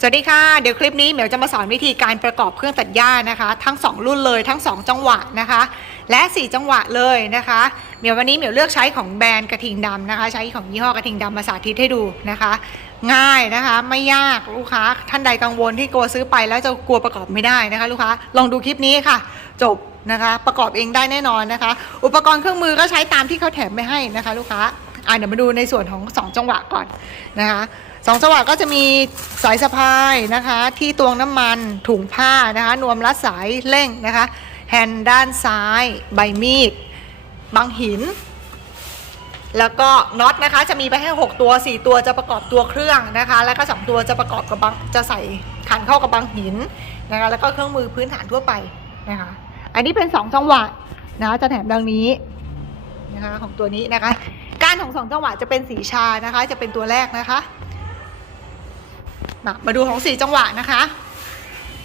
สวัสดีค่ะ เดี๋ยวคลิปนี้เหมียวจะมาสอนวิธีการประกอบเครื่องตัดหญ้านะคะ ทั้ง 2 รุ่นเลยทั้ง 2 จังหวะนะคะ และ 4 จังหวะเลยนะคะเหมียววันนี้เหมียวเลือกใช้ของแบรนด์กระทิงดำนะคะ ใช้ของยี่ห้อกระทิงดำมาสาธิตให้ดูนะคะ ง่ายนะคะไม่ยากลูกค้าท่านใดกังวลที่กลัวซื้อไปแล้วจะกลัวประกอบไม่ได้นะคะ ลูกค้าลองดูคลิปนี้ค่ะ จบนะคะประกอบเองได้แน่นอนนะคะ อุปกรณ์เครื่องมือก็ใช้ตามที่เขาแถมไปให้นะคะ ลูกค้าอะเดี๋ยวมาดูในส่วนของสองจังหวะก่อนนะคะ สองจังหวะก็จะมีสายสะพายนะคะ ที่ตวงน้ำมันถุงผ้านะคะ นวมรัดสายเร่งนะคะ แฮนด์ด้านซ้าย ใบมีดบังหิน แล้วก็น็อตนะคะ จะมีไปให้ 6 ตัว 4 ตัวจะประกอบตัวเครื่องนะคะ แล้วก็ 2 ตัวจะประกอบกับบังจะใส่ขันเข้ากับบังหินนะคะ แล้วก็เครื่องมือพื้นฐานทั่วไปนะคะ อันนี้เป็น2จังหวะนะคะจะแถมดังนี้นะคะของตัวนี้นะคะการของสองจังหวะจะเป็นสีชานะคะ จะเป็นตัวแรกนะคะ มามาดูของสี่จังหวะนะคะ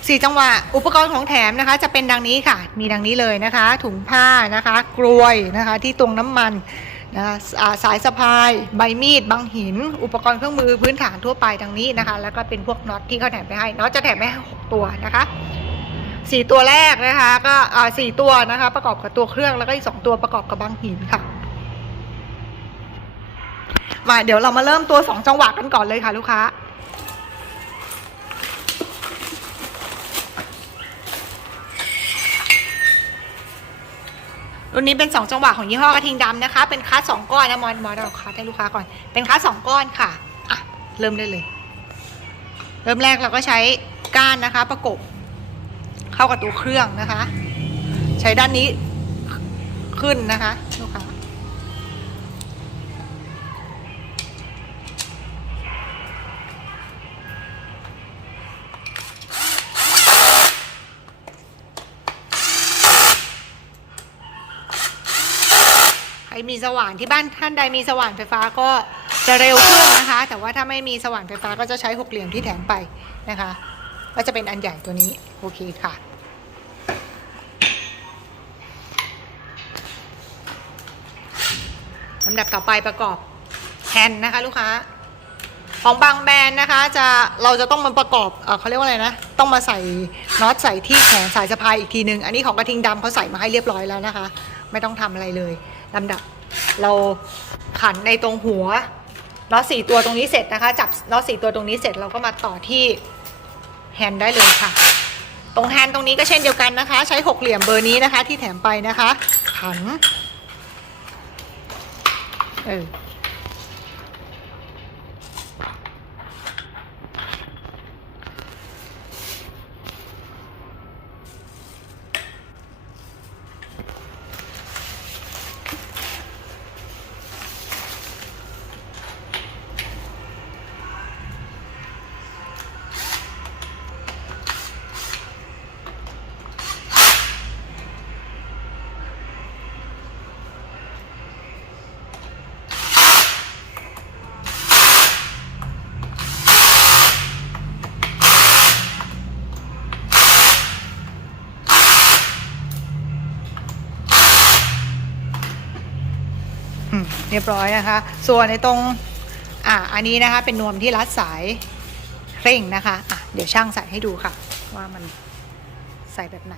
สี่จังหวะ อุปกรณ์ของแถมนะคะ จะเป็นดังนี้ค่ะ มีดังนี้เลยนะคะ ถุงผ้านะคะ กลวยนะคะ ที่ตรงน้ำมันนะคะสายสะพาย ใบมีดบังหิน อุปกรณ์เครื่องมือพื้นฐานทั่วไปดังนี้นะคะ แล้วก็เป็นพวกน็อตที่เขาแถมไปให้น็อตจะแถมไปให้หกตัวนะคะสี่ตัวแรกนะคะ ก็สี่ตัวนะคะ ประกอบกับตัวเครื่องแล้วก็อีกสองตัวประกอบกับบังหินค่ะมาเดี๋ยวเรามาเริ่มตัวสองจังหวะกันก่อนเลยค่ะลูกค้า รุ่นนี้เป็น 2 จังหวะของยี่ห้อกระทิงดำนะคะ เป็นคัสสองก้อนนะมอนมอนเราคัสให้ลูกค้าก่อน เป็นคัสสองก้อนค่ะ อะ เริ่มได้เลย เริ่มแรกเราก็ใช้ก้านนะคะ ประกบ เข้ากับตัวเครื่องนะคะ ใช้ด้านนี้ขึ้นนะคะลูกค้า รมีสว่านที่บ้านท่านใดมีสว่านไฟฟ้าก็จะเร็วขึ้นนะคะ แต่ว่าถ้าไม่มีสว่านไฟฟ้าก็จะใช้หกเหลี่ยมที่แถมไปนะคะ ก็จะเป็นอันใหญ่ตัวนี้โอเคค่ะลำดับต่อไปประกอบแฮนนะคะลูกค้า ของบางแบรนด์นะคะจะเราจะต้องมาประกอบเอเขาเรียกว่าอะไรนะ ต้องมาใส่น็อตใส่ที่แขนสายสะพายอีกทีนึง อันนี้ของกระทิงดำเขาใส่มาให้เรียบร้อยแล้วนะคะ ไม่ต้องทำอะไรเลย ลำดับ เราขันในตรงหัวน็อตสี่ตัวตรงนี้เสร็จนะคะ จับน็อตสี่ตัวตรงนี้เสร็จเราก็มาต่อที่แฮนด์ได้เลยค่ะ ตรงแฮนด์ตรงนี้ก็เช่นเดียวกันนะคะ ใช้หกเหลี่ยมเบอร์นี้นะคะ ที่แถมไปนะคะ ขันเออ เรียบร้อยนะคะ ส่วนในตรงอ่าอันนี้นะคะเป็นนวมที่รัดสายเคร่งนะคะอะเดี๋ยวช่างใส่ให้ดูค่ะ ว่ามันใส่แบบไหน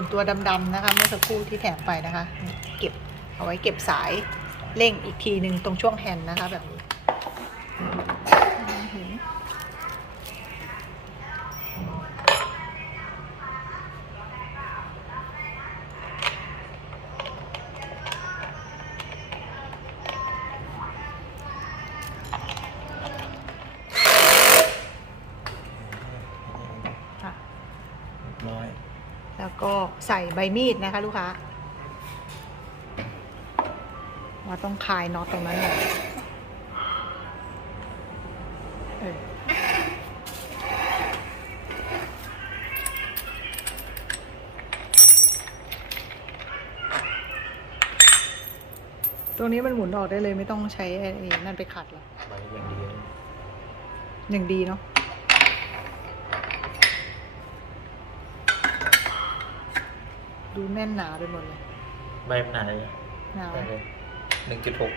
ส่วนตัวดำๆนะคะ เมื่อสักครู่ที่แถมไปนะคะ เก็บเอาไว้เก็บสายเร่งอีกทีหนึ่งตรงช่วงแฮนด์นะคะแบบนี้ แล้วก็ใส่ใบมีดนะคะลูกค้าว่าต้องคลายน็อตตรงนั้นหน่อยเออตรงนี้มันหมุนออกได้เลยไม่ต้องใช้ไอ้นั่นไปขัดหรอกใบอย่างดีเลยอย่างดีเนาะ ดูแน่นหนาไปหมดเลยใบมันหนาเลยหนาได้เลยหนึ่งจุดหก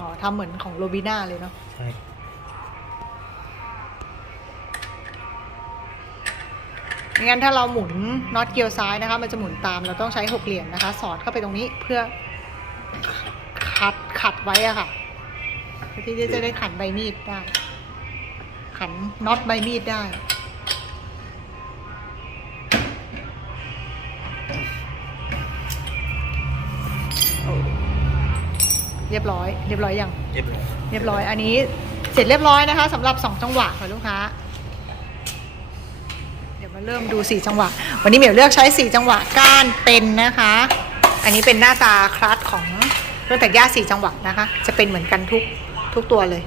อ๋อทำเหมือนของโรบิน่าเลยเนาะใช่ งั้นถ้าเราหมุนน็อตเกียวซ้ายนะคะ มันจะหมุนตามเราต้องใช้หกเหลี่ยมนะคะ สอดเข้าไปตรงนี้เพื่อขัดขัดไว้อะค่ะเพื่อที่จะได้ขันใบมีดได้ ขันน็อตใบมีดได้โอ้เรียบร้อย เรียบร้อยยังเรียบร้อย เรียบร้อย อันนี้เสร็จเรียบร้อยนะคะสำหรับ 2 จังหวะค่ะลูกค้าเดี๋ยว มาเริ่มดู 4 จังหวะ วันนี้เหมียวเลือกใช้ 4 จังหวะก้านเป็นนะคะ อันนี้เป็นหน้าตาคลัตของเครื่องแต่งหญ้า 4 จังหวะนะคะ จะเป็นเหมือนกันทุกทุกตัวเลย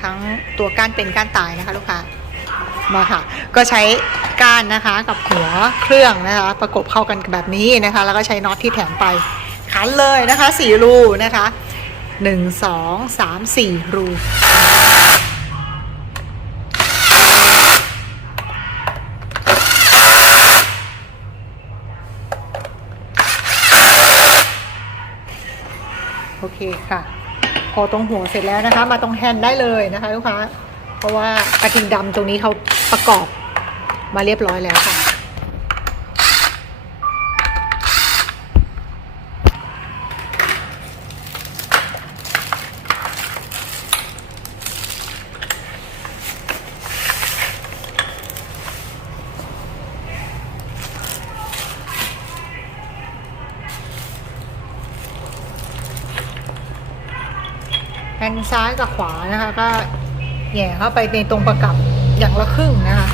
ทั้งตัวก้านเป็นก้านตายนะคะลูกค้ามาค่ะ ก็ใช้ก้านนะคะกับหัวเครื่องนะคะ ประกบเข้ากันแบบนี้นะคะ แล้วก็ใช้น็อตที่แถมไปขันเลยนะคะสี่รูนะคะหนึ่งสองสามสี่รู โอเคค่ะ พอตรงหัวเสร็จแล้วนะคะ มาตรงแฮนด์ได้เลยนะคะลูกค้าเพราะว่ากระทิงดำตรงนี้เขาประกอบมาเรียบร้อยแล้วค่ะ นซ้ายกับขวานะคะ ก็แหย่เข้าไปในตรงประกับอย่างละครึ่งนะคะ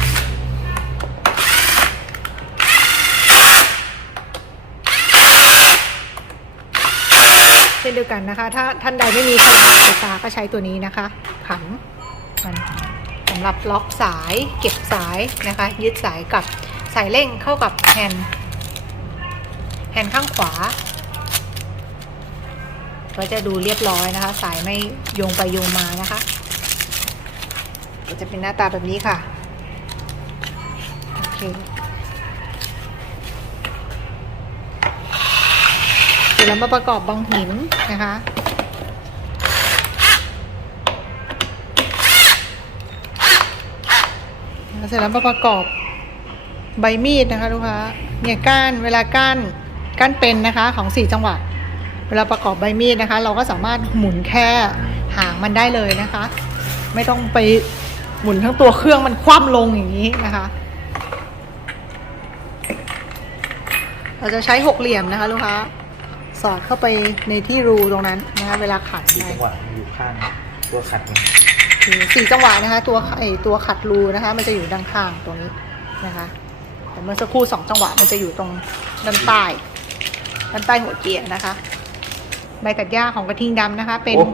เช่นเดียวกันนะคะ ถ้าท่านใดไม่มีขนาดสายตาก็ใช้ตัวนี้นะคะ ขันมันสำหรับล็อกสายเก็บสายนะคะ ยึดสายกับสายเร่งเข้ากับแฮนด์แฮนด์ข้างขวา ก็จะดูเรียบร้อยนะคะ สายไม่โยงไปโยงมานะคะ ก็จะเป็นหน้าตาแบบนี้ค่ะโอเคเสร็จแล้วมาประกอบบังหินนะคะเสร็จแล้วมาประกอบใบมีดนะคะลูกค้าเนี่ยก้านเวลาก้านก้านเป็นนะคะของสี่จังหวะ เวลาประกอบใบมีดนะคะ เราก็สามารถหมุนแค่หางมันได้เลยนะคะ ไม่ต้องไปหมุนทั้งตัวเครื่องมันคว่ำลงอย่างนี้นะคะ เราจะใช้หกเหลี่ยมนะคะลูกค้าสอดเข้าไปในที่รูตรงนั้นนะคะ เวลาขัดสี่ไปจังหวะมันอยู่ข้างตัวขัดมันสี่จังหวะนะคะ ตัวไอตัวขัดรูนะคะ มันจะอยู่ด้านข้างตรงนี้นะคะแต่เมื่อสักครู่สองจังหวะมันจะอยู่ตรงด้านใต้ด้านใต้หัวเกียร์นะคะ ใบตัดหญ้าของกระทิงดำนะคะ เป็นโอ้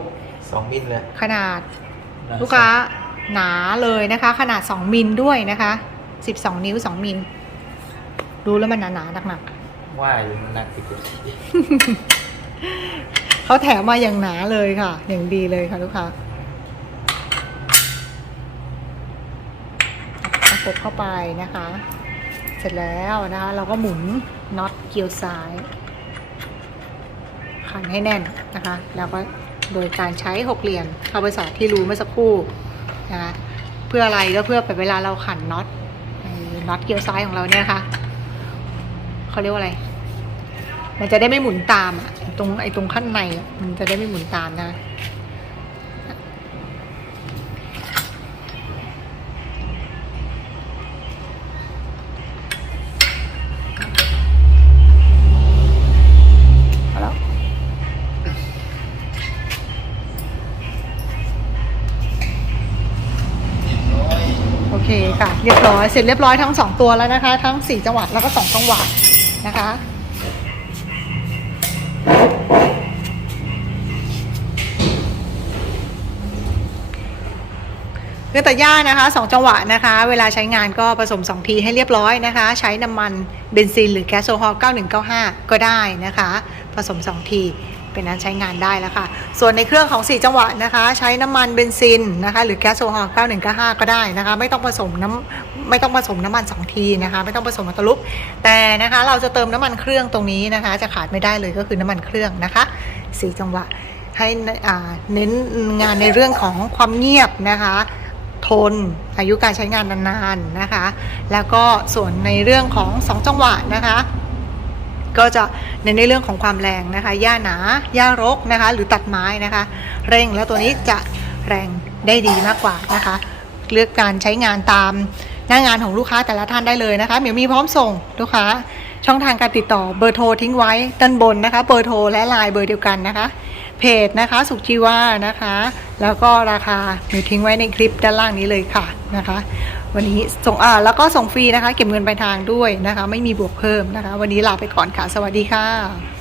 สองมิลเลยขนาดลูกค้าหนาเลยนะคะ ขนาด 2มิลด้วยนะคะ 12 นิ้ว 2มิลดูแล้วมันหนาๆหนักว่าอยู่มันหนักติดอยู่ๆเขาแถมมาอย่างหนาเลยค่ะ อย่างดีเลยค่ะลูกค้าประกบเข้าไปนะคะ เสร็จแล้วนะคะ เราก็หมุนน็อตเกียวซ้าย ขันให้แน่นนะคะ แล้วก็โดยการใช้หกเหลี่ยมเข้าไปสอดที่รูเมื่อสักครู่นะคะเพื่ออะไรก็เพื่อไปเวลาเราขันน็อตไอ้น็อตเกียวซ้ายของเราเนี่ยค่ะเขาเรียกว่าอะไร มันจะได้ไม่หมุนตามอะตรงไอ้ตรงข้างในมันจะได้ไม่หมุนตามนะ เรียบร้อย เสร็จเรียบร้อยทั้งสองตัวแล้วนะคะ ทั้งสี่จังหวัดแล้วก็สองจังหวัดนะคะเนื้อตะย่านะคะสองจังหวะนะคะ เวลาใช้งานก็ผสม 2 ทีให้เรียบร้อยนะคะ ใช้น้ำมันเบนซินหรือแก๊สโซฮอล์9195 ก็ได้นะคะ ผสม 2 ที เป็นนั้นใช้งานได้แล้วค่ะ ส่วนในเครื่องของ 4 จังหวะนะคะ ใช้น้ำมันเบนซินนะคะ หรือแก๊สโซฮอล์9195 ก็ได้นะคะ ไม่ต้องผสมน้ำไม่ต้องผสมน้ำมัน 2 ทีนะคะ ไม่ต้องผสมอัตลุกแต่นะคะเราจะเติมน้ำมันเครื่องตรงนี้นะคะ จะขาดไม่ได้เลยก็คือน้ำมันเครื่องนะคะ4จังหวะให้อ่าเน้นงานในเรื่องของความเงียบนะคะทนอายุการใช้งานนานๆนะคะ แล้วก็ส่วนในเรื่องของ 2 จังหวะนะคะ ก็จะเน้นในเรื่องของความแรงนะคะ หญ้าหนาหญ้ารกนะคะ หรือตัดไม้นะคะ เร่งแล้วตัวนี้จะแรงได้ดีมากกว่านะคะ เลือกการใช้งานตามหน้างานของลูกค้าแต่ละท่านได้เลยนะคะเหมียวมีพร้อมส่งลูกค้า ช่องทางการติดต่อเบอร์โทรทิ้งไว้ด้านบนนะคะ เบอร์โทรและไลน์เบอร์เดียวกันนะคะ เพจนะคะ สุขชีวานะคะ แล้วก็ราคาหนูทิ้งไว้ในคลิปด้านล่างนี้เลยค่ะนะคะ วันนี้ส่งอ่าแล้วก็ส่งฟรีนะคะ เก็บเงินปลายทางด้วยนะคะ ไม่มีบวกเพิ่มนะคะ วันนี้ลาไปก่อนค่ะ สวัสดีค่ะ